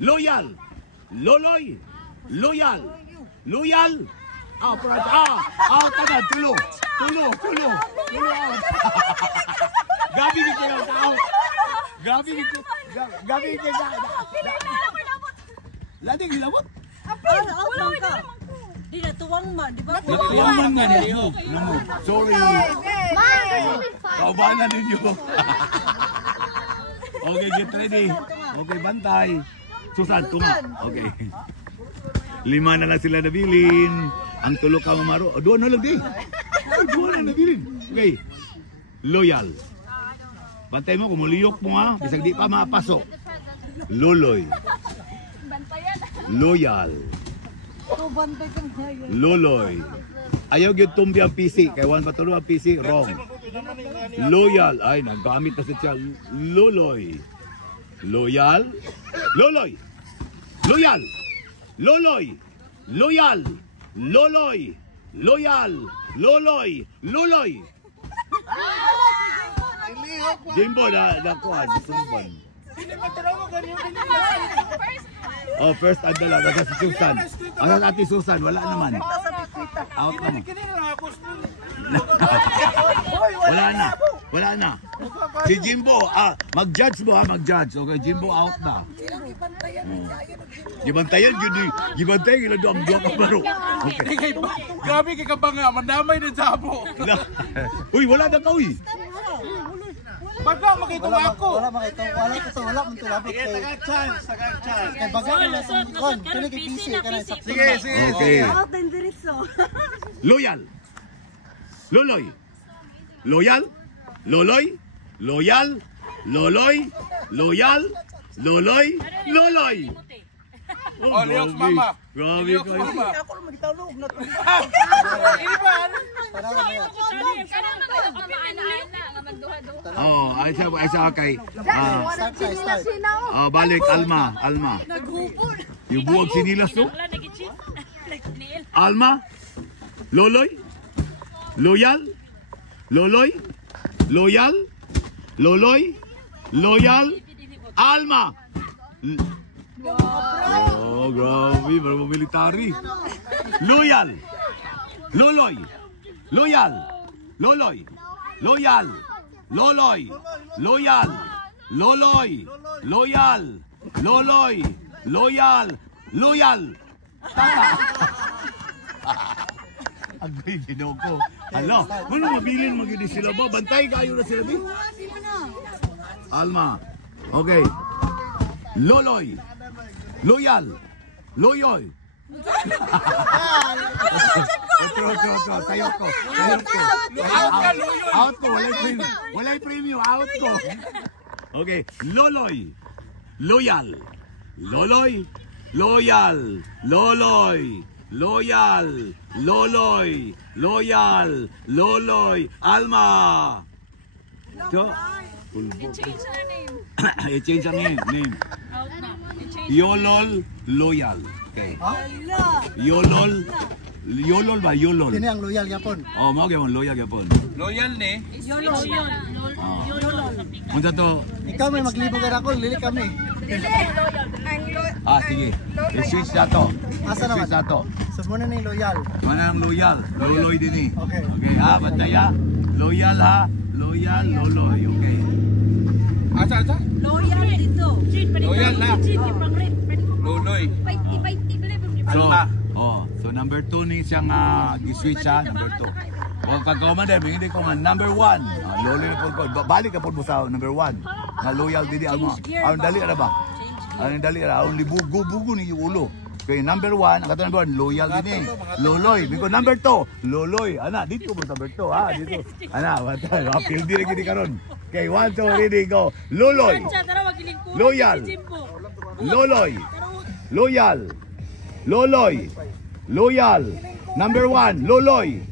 Loyal. Loloy. Loyal. Loyal. Taga, tulo. Gabi ni kayo tao. Gabi ni kayo. Lading hilabot. Di na tuwang man, di ba? Tuwang man ninyo. Sorry. Kaubanan ninyo. Okay, get ready. Okay, bantay. Susan, tuma. Okay. 5 na lang sila nabilin. Ang tulo ka mamaro. 2 na lang din. 2 na nabilin. Okay. Loyal. Bantay mo, kung muliyok mo ha. Bisag di pa mapasok. Loloy. Loyal. Loloy. Ayaw gyud tumbi ang PC. Kay Juan Patulo ang PC. Wrong. Loyal. Ay, nagamit na siya. Loloy. Loyal. Loloy. Loyal. Loloy. Loyal. Loloy. Loyal. Loloy. Loloy. Jimbo na kuhan. Sumban. Oh, first adala. Basta si Susan. Ang ati Susan, wala naman. Out naman. Wala na. Si Jimbo, mag-judge mo ha, mag-judge. Okay, Jimbo out na. Gibantayan, gibantayan, ginagawa ang duwa ka baro. Okay. Grabe kay ka ba nga, mandamay din sa abo. Uy, wala na ka, uy. Baga, makita mo ako. Wala makita, wala mo ito labot kay... Chance. Kay baga mo na sa kon, kini kay PC, kanay sakto. Sige. Okay. Out and diretso. Loyal. Loloy. Loyal. Loloy. Loyal. Loloy. Loyal. Loloy. Loloy. Oh, Leox Mama. Grabe Leox kayo. Mama. Ako lang magitawag na. Ini ba? Oh, ay sa kay. Balik Alma. Yung buwag sinilas to? Alma? Loloy? Loyal? Loloy? Loyal? Loloy? Loyal? Alma! Oh, grabe. Marami military. Loyal! Loloy! Loyal! Loloy! Loyal! Loloy! Loyal! Loloy! Loyal! Loloy! Loyal! Loyal! Tama! Agay, ginoko. Hala, ano mabilin magiging sila ba? Bantay kayo na sila, B? Alma. Okay. Loloy. Loyal. Loyoy. Otro. Tayo ko. Out ko. Walay premium. Out ko. Okay. Loloy. Loyal. Loloy. Loyal. Loloy. Loyal. Loloy. Loyal. Loloy. Alma. So, Change her name. I-change ang name. Out na. Yolol Loyal. Okay. Yolol ba? Yolol. Kini ang loyal yapon. Oh, mao gyud loyal gyapon. Loyal ni. Yolo. Unsa to? Ikaw may maglibog ka ako, lili kami. Sige. I-switch na to. Asa naman? I-switch na to. So muna na yung loyal. Mana ang loyal? Loloy din eh. Okay. Okay, bantay ha. Loyal ha. Loyal, loloy. Okay. Asa? Loyal dito. Loyal na. Loloy. So number 2 ni siyang gi-switch ha, number 2. O pagkauman din, hindi ko man number 1. Loloy na po ko. Balik ka po mo sa number 1. Na loyal didi alma. Ang dali ra ba? Ang dali ra, ang libugo ni yung ulo. Okay, number 1, ang kato number 1, loyal din eh. Loloy. Because number 2, loloy. Ana, dito mo number 2 ha, dito. Ana, wala. Apil di lagi karon. Okay, 1, 2, ready, go. Loloy. Loyal. Loloy. Loyal. Loloy. Loyal. Number 1, loloy.